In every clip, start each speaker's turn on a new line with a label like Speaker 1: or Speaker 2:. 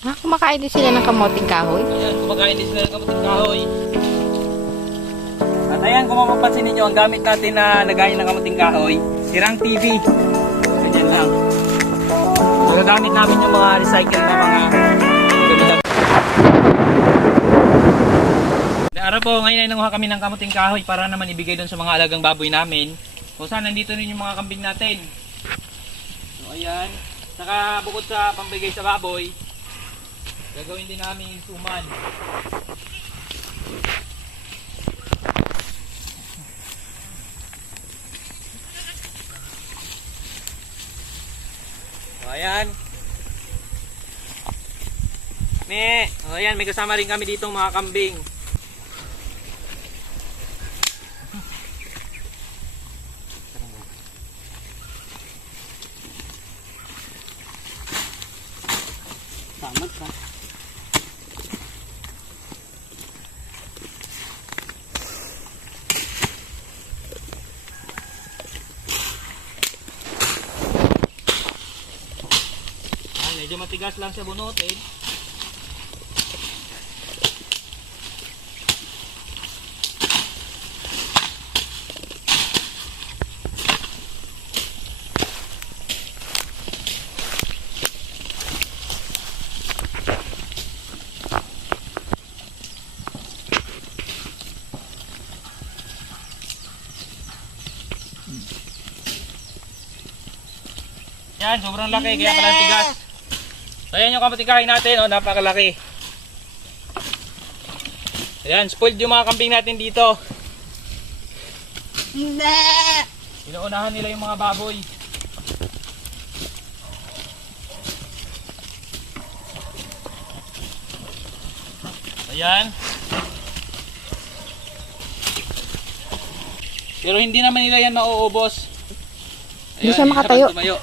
Speaker 1: Ah, kumakain din sila ng kamoting kahoy?
Speaker 2: Ayan, kumakain din sila ng kamuting kahoy. At ayan, kung mapapansin ninyo, ang gamit natin na lagayan ng kamuting kahoy, sirang TV. Ganyan lang. So, nagamit namin yung mga recycle na mga Araw po, ngayon ay nanguha kami ng kamuting kahoy para naman ibigay doon sa mga alagang baboy namin. Kung saan nandito rin yung mga kambing natin. So ayan, saka bukod sa pambigay sa baboy, gagawin din namin suman. So ayan. Me, o ayan, may kasama rin kami dito mga kambing. Tamat ka. Ah, medyo matigas lang sa bunutin. Yan, sobrang laki, kaya pala tigas. So, ayan yung kapatikahin natin, oh, napakalaki. Ayan, spoiled yung mga kambing natin dito. Inuunahan nila yung mga baboy. Ayan. Pero hindi naman nila yan mauubos.
Speaker 1: Hindi
Speaker 2: Ayan,
Speaker 1: siya
Speaker 2: isa
Speaker 1: makatayo.
Speaker 2: tumayo.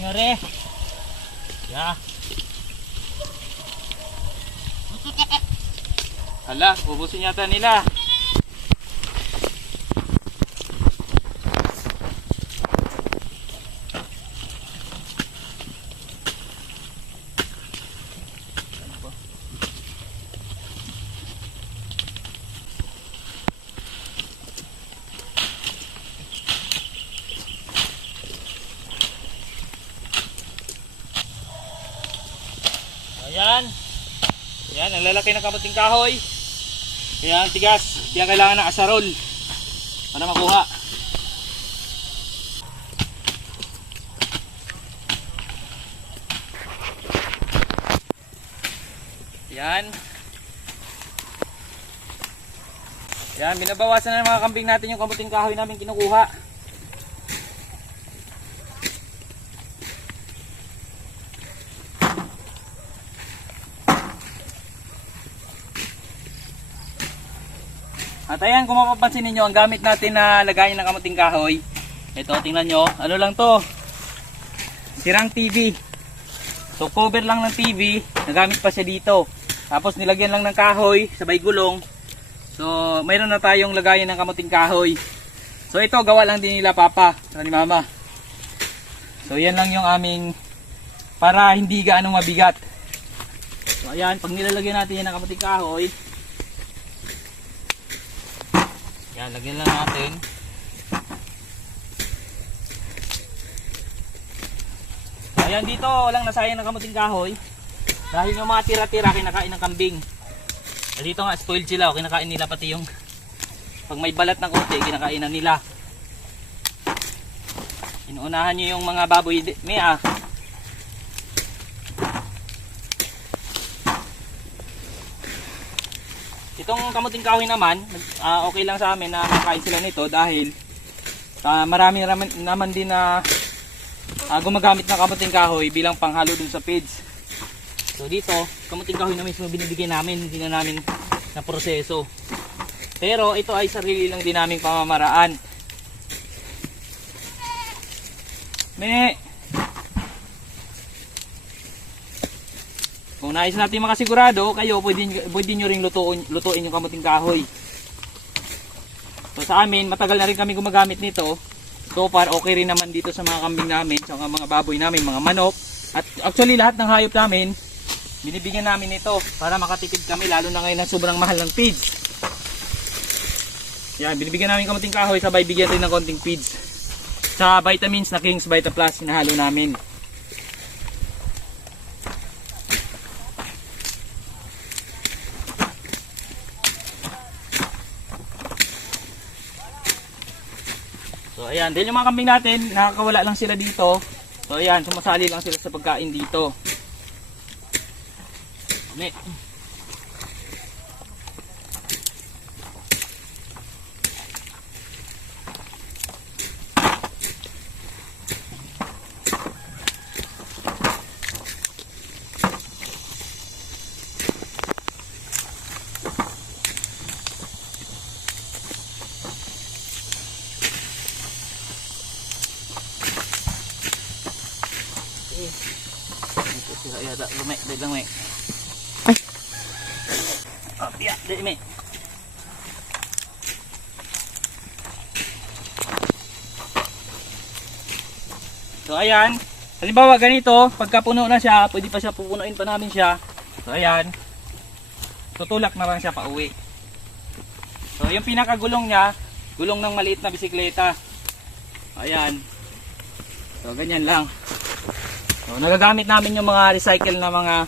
Speaker 2: Ano nga re? Ya. Hala, ubusin yata nila. Ayan. Ayan, ang lalaki ng kamuting kahoy. Kaya ang tigas. Kaya kailangan ng asarol. Para makuha. Ayan. Ayan, binabawasan na ng mga kambing natin yung kamuting kahoy namin kinukuha. At ayan, kung mapapansin ninyo, ang gamit natin na lagayan ng kamuting kahoy. Ito, tingnan nyo. Ano lang to? Sirang TV. So, cover lang ng TV. Nagamit pa siya dito. Tapos, nilagyan lang ng kahoy, sabay gulong. So, mayroon na tayong lagayan ng kamuting kahoy. So, ito, gawa lang din nila papa, ni mama. So, yan lang yung aming para hindi gaano mabigat. So, ayan, pag nilalagyan natin yan ng kamuting kahoy, Yan, lagyan lang natin. Ayan dito, walang nasayang ng kamuting kahoy. Dahil yung mga tira-tira kinakain ng kambing. Dito nga, spoiled sila. O, kinakain nila pati yung pag may balat ng konti, kinakain na nila. Inuunahan nyo yung mga baboy. May ah. Itong kamuting kahoy naman, ah, okay lang sa amin na makain sila nito dahil ah, marami naman, naman din na ah, gumagamit ng kamuting kahoy bilang panghalo dun sa feeds. So dito, kamuting kahoy na mismo binibigay namin, hindi na namin na proseso. Pero ito ay sarili lang din naming pamamaraan. Me! Kung nais natin makasigurado, kayo pwede, pwede nyo rin lutuin, lutuin yung kamuting kahoy. So sa amin, matagal na rin kami gumagamit nito. So far, okay rin naman dito sa mga kambing namin, sa mga baboy namin, mga manok. At actually, lahat ng hayop namin, binibigyan namin ito para makatipid kami, lalo na ngayon na sobrang mahal ng feeds. Yan, binibigyan namin kamuting kahoy, sabay bigyan rin ng konting feeds. Sa vitamins na King's Vita Plus, hinahalo namin. Ayan, dahil yung mga kambing natin, nakakawala lang sila dito. So ayan, sumasali lang sila sa pagkain dito. Umi. Ito sila yata, lumi, dali lang.
Speaker 1: Ay.
Speaker 2: Oh, tiya, dali may. So ayan, halimbawa ganito, pagka puno na siya, pwede pa siya pupunuin pa namin siya. So ayan, tutulak na lang siya pa uwi. So yung pinakagulong niya, gulong ng maliit na bisikleta. Ayan. So ganyan lang. So, nagagamit namin yung mga recycle na mga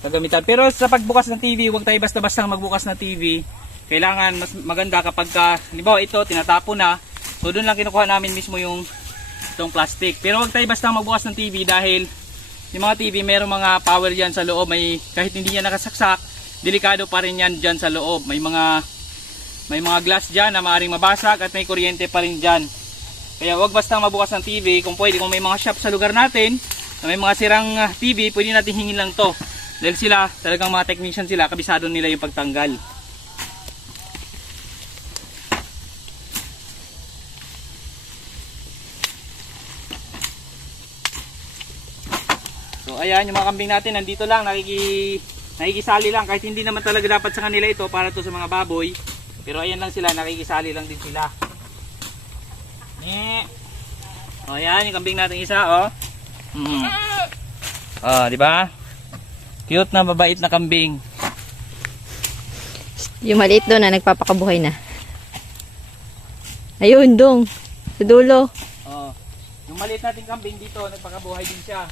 Speaker 2: kagamitan. Pero sa pagbukas ng TV, huwag tayo basta-basta magbukas ng TV. Kailangan mas maganda kapag ka, halimbawa ito, tinatapo na. So doon lang kinukuha namin mismo yung itong plastic. Pero huwag tayo basta magbukas ng TV dahil yung mga TV, mayroong mga power yan sa loob. May, kahit hindi yan nakasaksak, delikado pa rin yan dyan sa loob. May mga may mga glass dyan na maaaring mabasag at may kuryente pa rin dyan. Kaya huwag basta mabukas ng TV. Kung pwede, kung may mga shop sa lugar natin, na may mga sirang ah, TV, pwede natin hingin lang to. Dahil sila, talagang mga technician sila, kabisado nila yung pagtanggal. So ayan, yung mga kambing natin, nandito lang, nakiki, nakikisali lang. Kahit hindi naman talaga dapat sa kanila ito, para to sa mga baboy. Pero ayan lang sila, nakikisali lang din sila. Ni. O ayan, yung kambing natin isa, oh. Mm. Ah, di ba? Cute na mabait na kambing.
Speaker 1: Yung maliit doon na nagpapakabuhay na. Ayun, dong. Sa dulo.
Speaker 2: Oh. Yung maliit nating kambing dito, nagpakabuhay din siya.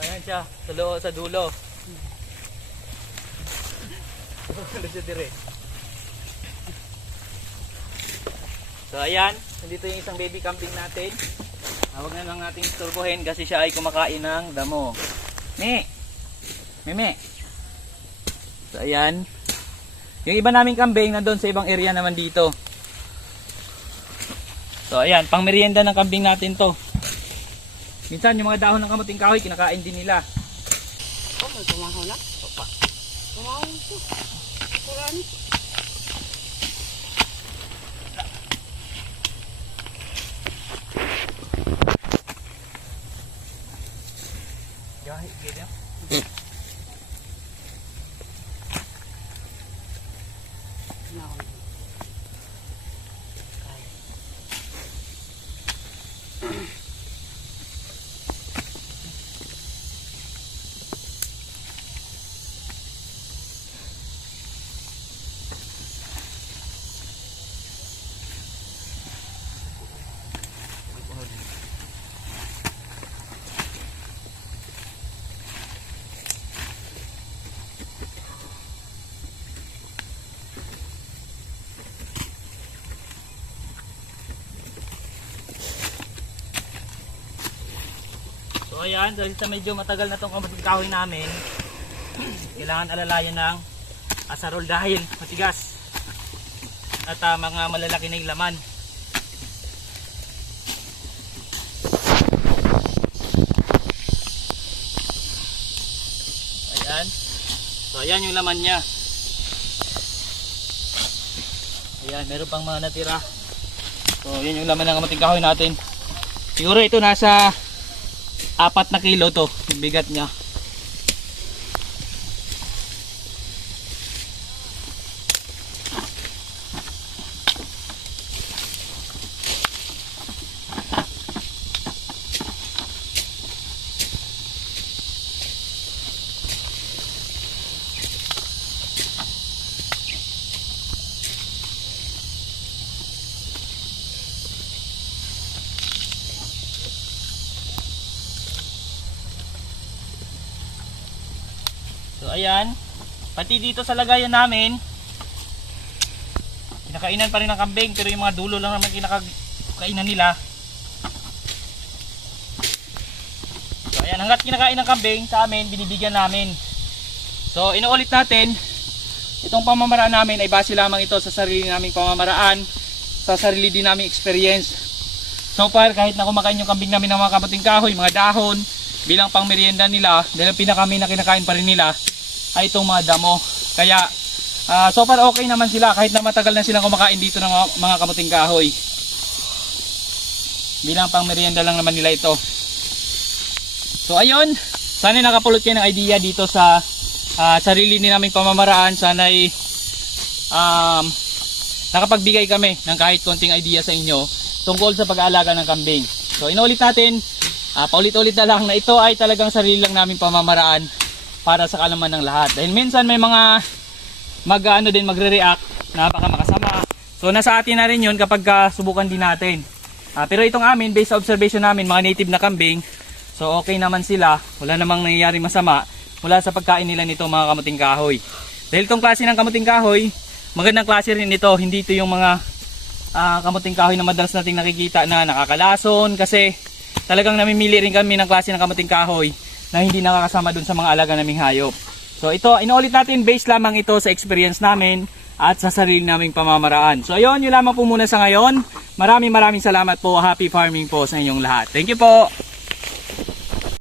Speaker 2: Ayan siya, sa, loo, sa dulo. Ano siya dire? So ayan, nandito yung isang baby kambing natin. Ah, Huwag na lang natin istorbohin kasi siya ay kumakain ng damo. Me! Meme! So ayan. Yung iba naming kambing nandun sa ibang area naman dito. So ayan, pang merienda ng kambing natin to. Minsan yung mga dahon ng kamuting kahoy kinakain din nila. Yahi, now. Ayan, dahil sa medyo matagal na tong kamuting kahoy namin, kailangan alalayan ng asarol dahil matigas at ah, mga malalaki na yung laman. Ayan. So ayan yung laman niya. Ayan, meron pang mga natira. So yan yung laman ng kamuting kahoy natin. Siguro ito nasa apat na kilo to bigat niya ayan, pati dito sa lagayan namin, kinakainan pa rin ng kambing pero yung mga dulo lang naman kinakainan nila. So ayan, hanggat kinakain ng kambing sa amin, binibigyan namin. So inuulit natin, itong pamamaraan namin ay base lamang ito sa sarili naming pamamaraan, sa sarili din naming experience. So far, kahit na kumakain yung kambing namin ng mga kamuting kahoy, mga dahon, bilang pang merienda nila, dahil pinakami na kinakain pa rin nila, ay itong mga damo. Kaya, ah, so far okay naman sila, kahit na matagal na silang kumakain dito ng mga- kamuting kahoy. Bilang pang merienda lang naman nila ito. So ayun, sana nakapulot kayo ng idea dito sa ah, sarili ni naming pamamaraan. Sana ay um, nakapagbigay kami ng kahit konting idea sa inyo tungkol sa pag-aalaga ng kambing. So inulit natin, ah, paulit-ulit na lang na ito ay talagang sarili lang naming pamamaraan para sa kalaman ng lahat. Dahil minsan may mga mag ano din magre-react na baka makasama. So nasa atin na rin 'yun kapag ah, subukan din natin. Ah, pero itong amin based sa observation namin mga native na kambing, so okay naman sila. Wala namang nangyayari masama mula sa pagkain nila nito mga kamuting kahoy. Dahil itong klase ng kamuting kahoy, magandang klase rin ito. Hindi ito yung mga ah, kamuting kahoy na madalas nating nakikita na nakakalason kasi talagang namimili rin kami ng klase ng kamuting kahoy na hindi nakakasama dun sa mga alaga naming hayop. So ito, inuulit natin base lamang ito sa experience namin at sa sarili naming pamamaraan. So ayun, yun lamang po muna sa ngayon. Maraming maraming salamat po. Happy farming po sa inyong lahat. Thank you po.